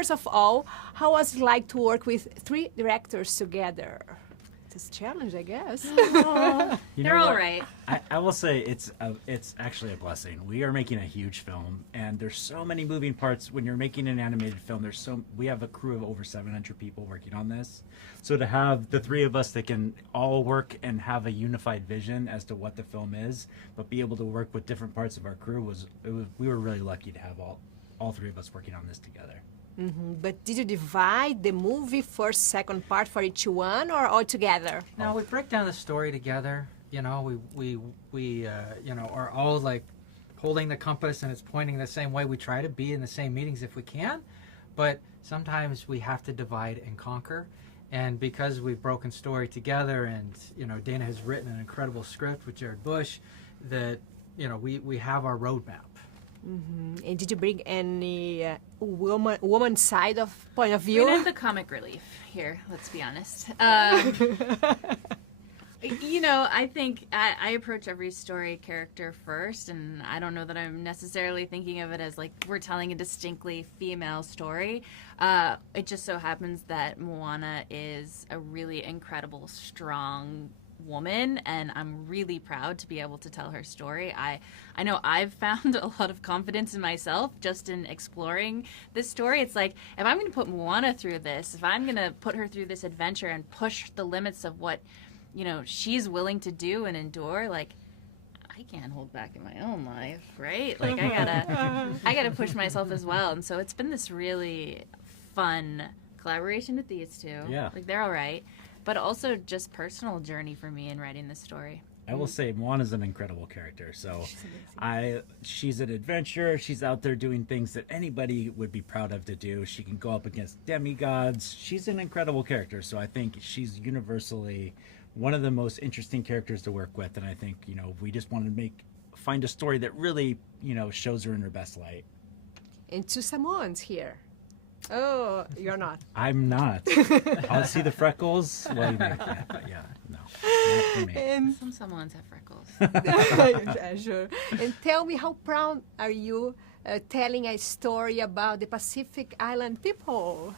first of all, how was it like to work with 3 directors together? It's a challenge, I guess. They're all right. I will say it's actually a blessing. We are making a huge film, and there's so many moving parts. When you're making an animated film, we have a crew of over 700 people working on this. So to have the 3 of us that can all work and have a unified vision as to what the film is, but be able to work with different parts of our crew we were really lucky to have all 3 of us working on this together. Mm-hmm. But did you divide the movie first, second part for each one, or all together? No, we break down the story together. You know, we you know, are all like holding the compass and it's pointing the same way. We try to be in the same meetings if we can, but sometimes we have to divide and conquer. And because we've broken story together, and you know, Dana has written an incredible script with Jared Bush, that you know, we have our roadmap. Mm-hmm. And did you bring any woman side of point of view? We have the comic relief here, let's be honest. You know, I think I approach every story character first, and I don't know that I'm necessarily thinking of it as like we're telling a distinctly female story. It just so happens that Moana is a really incredible, strong woman, and I'm really proud to be able to tell her story. I know I've found a lot of confidence in myself just in exploring this story. It's like, if I'm going to put Moana through this, if I'm going to put her through this adventure and push the limits of what, you know, she's willing to do and endure, like, I can't hold back in my own life, right? Like, I gotta push myself as well. And so it's been this really fun collaboration with these 2. Yeah. Like, they're all right. But also just personal journey for me in writing this story. I will say Moana's an incredible character. So she's an adventurer. She's out there doing things that anybody would be proud of to do. She can go up against demigods. She's an incredible character. So I think she's universally one of the most interesting characters to work with. And I think, you know, we just want to find a story that really, you know, shows her in her best light. And 2 Samoans here. Oh, you're not. I'm not. I'll see the freckles. Well, you may can't, but yeah, no. Not for me. And Some Samoans have freckles. yeah, sure. And tell me, how proud are you telling a story about the Pacific Island people?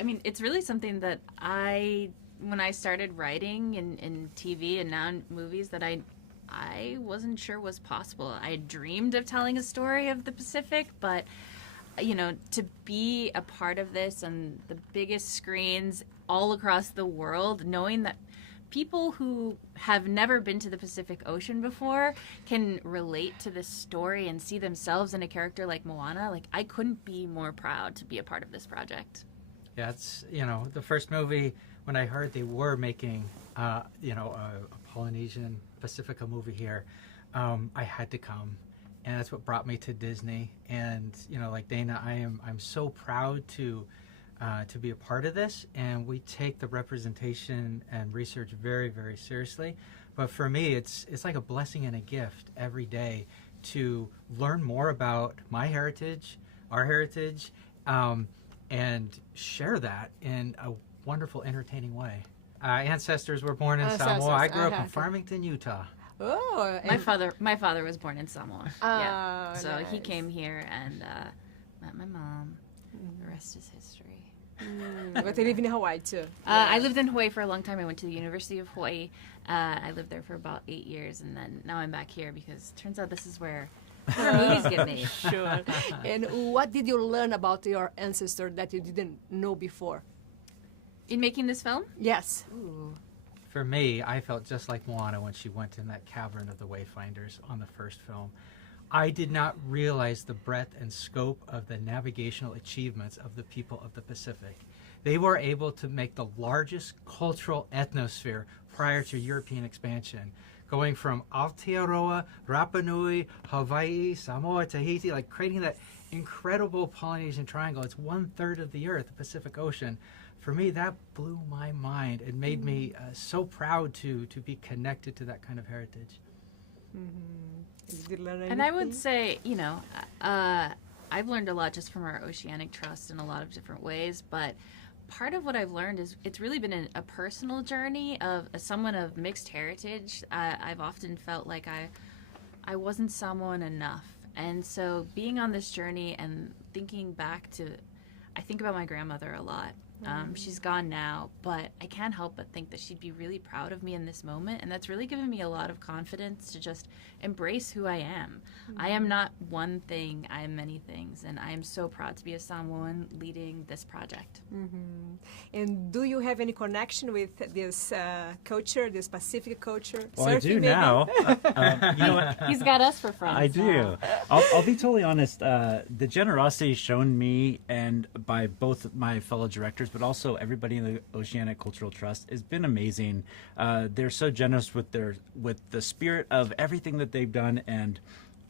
I mean, it's really something that when I started writing in TV and now in movies, that I wasn't sure was possible. I had dreamed of telling a story of the Pacific, but you know, to be a part of this on the biggest screens all across the world, knowing that people who have never been to the Pacific Ocean before can relate to this story and see themselves in a character like Moana, like, I couldn't be more proud to be a part of this project. Yeah, it's, you know, the first movie, when I heard they were making, you know, a Polynesian Pacifica movie here, I had to come. And that's what brought me to Disney. And you know, like Dana, I'm so proud to be a part of this. And we take the representation and research very, very seriously. But for me, it's like a blessing and a gift every day to learn more about my heritage, our heritage, and share that in a wonderful, entertaining way. Ancestors were born in Samoa. I grew up in Farmington, Utah. Oh, My father was born in Samoa. Yeah, so nice. he came here and met my mom. The rest is history. But I live in Hawaii too. I lived in Hawaii for a long time. I went to the University of Hawaii. I lived there for about 8 years, and then now I'm back here because it turns out this is where movies get made. Sure. And what did you learn about your ancestor that you didn't know before? In making this film? Yes. Ooh. For me, I felt just like Moana when she went in that cavern of the wayfinders on the first film. I did not realize the breadth and scope of the navigational achievements of the people of the Pacific. They were able to make the largest cultural ethnosphere prior to European expansion, going from Aotearoa, Rapa Nui, Hawaii, Samoa, Tahiti, like creating that incredible Polynesian triangle. It's 1/3 of the Earth, the Pacific Ocean. For me, that blew my mind. It made me so proud to be connected to that kind of heritage. Did you learn anything? And I would say, you know, I've learned a lot just from our Oceanic Trust in a lot of different ways, but part of what I've learned is it's really been a personal journey of someone of mixed heritage. I've often felt like I wasn't Samoan enough. And so being on this journey and thinking back to I think about my grandmother a lot. She's gone now, but I can't help but think that she'd be really proud of me in this moment, and that's really given me a lot of confidence to just embrace who I am. I am not one thing, I am many things, and I am so proud to be a Samoan leading this project. And do you have any connection with this culture, this Pacific culture? Well, Surfing, I do maybe? now. You know what? He's got us for friends. I do. I'll be totally honest. The generosity shown me and by both my fellow directors, but also everybody in the Oceania Cultural Trust, has been amazing. They're so generous with the spirit of everything that they've done, and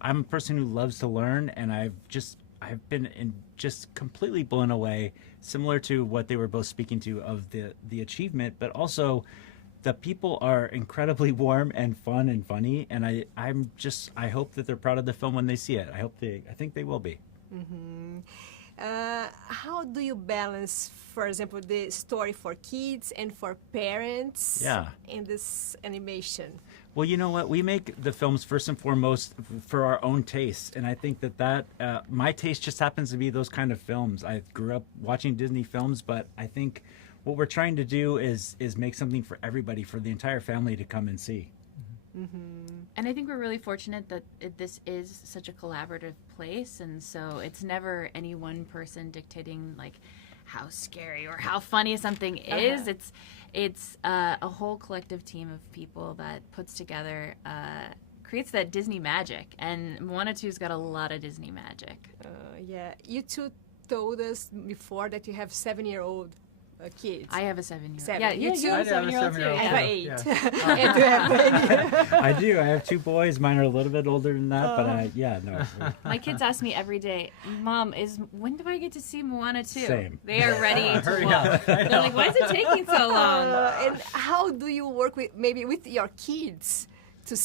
I'm a person who loves to learn, and I've been just completely blown away, similar to what they were both speaking to of the achievement, but also the people are incredibly warm and fun and funny, and I hope that they're proud of the film when they see it. I think they will be. How do you balance, for example, the story for kids and for parents in this animation? Well, you know what? We make the films first and foremost for our own tastes, and I think that my taste just happens to be those kind of films. I grew up watching Disney films, but I think what we're trying to do is make something for everybody, for the entire family to come and see. And I think we're really fortunate that this is such a collaborative place, and so it's never any one person dictating like how scary or how funny something is. It's a whole collective team of people that puts together, creates that Disney magic, and Moana 2's got a lot of Disney magic. Yeah, you two told us before that you have 7-year-old kids. I have a 7-year-old. Yeah, you you have a 7-year-old too. I have Yeah. 8. Yeah. And you have baby. I do. I have 2 boys. Mine are a little bit older than that, but no. My kids ask me every day, Mom, when do I get to see Moana 2? Same. They are ready to Hurry look. up. They're like, why is it taking so long? And how do you work with your kids to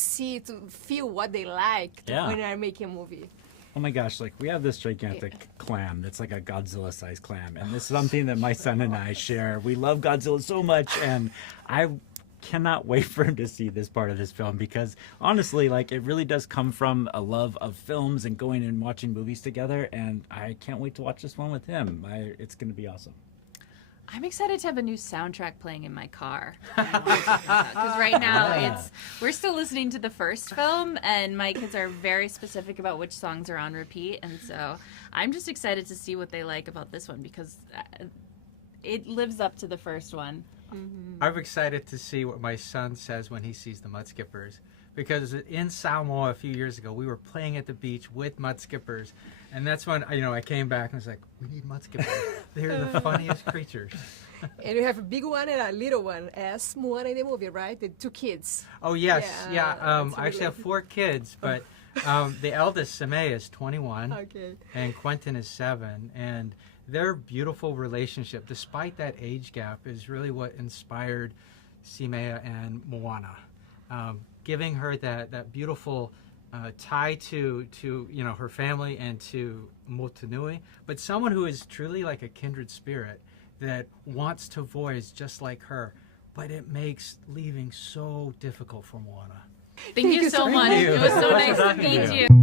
feel what they like when they're making a movie? Oh my gosh, like we have this gigantic clam that's like a Godzilla-sized clam, and this is something that my son and I share. We love Godzilla so much, and I cannot wait for him to see this part of this film, because honestly, like, it really does come from a love of films and going and watching movies together, and I can't wait to watch this one with him. It's going to be awesome. I'm excited to have a new soundtrack playing in my car. Because right now we're still listening to the first film, and my kids are very specific about which songs are on repeat, and so I'm just excited to see what they like about this one, because it lives up to the first one. I'm excited to see what my son says when he sees the Mud Skippers, because in Samoa a few years ago we were playing at the beach with Mud Skippers, and that's when I came back and was like, we need Mud Skippers. They're the funniest creatures. And you have a big one and a little one, as Moana in the movie, right? The 2 kids. Oh yes, Yeah, I actually have 4 kids, but the eldest, Samay, is 21, Okay. and Quentin is 7, and their beautiful relationship, despite that age gap, is really what inspired Simea and Moana, giving her that beautiful tie to her family and to Motunui, but someone who is truly like a kindred spirit that wants to voyage just like her, but it makes leaving so difficult for Moana. Thank you so much. you. It was so nice to Thank meet you. you.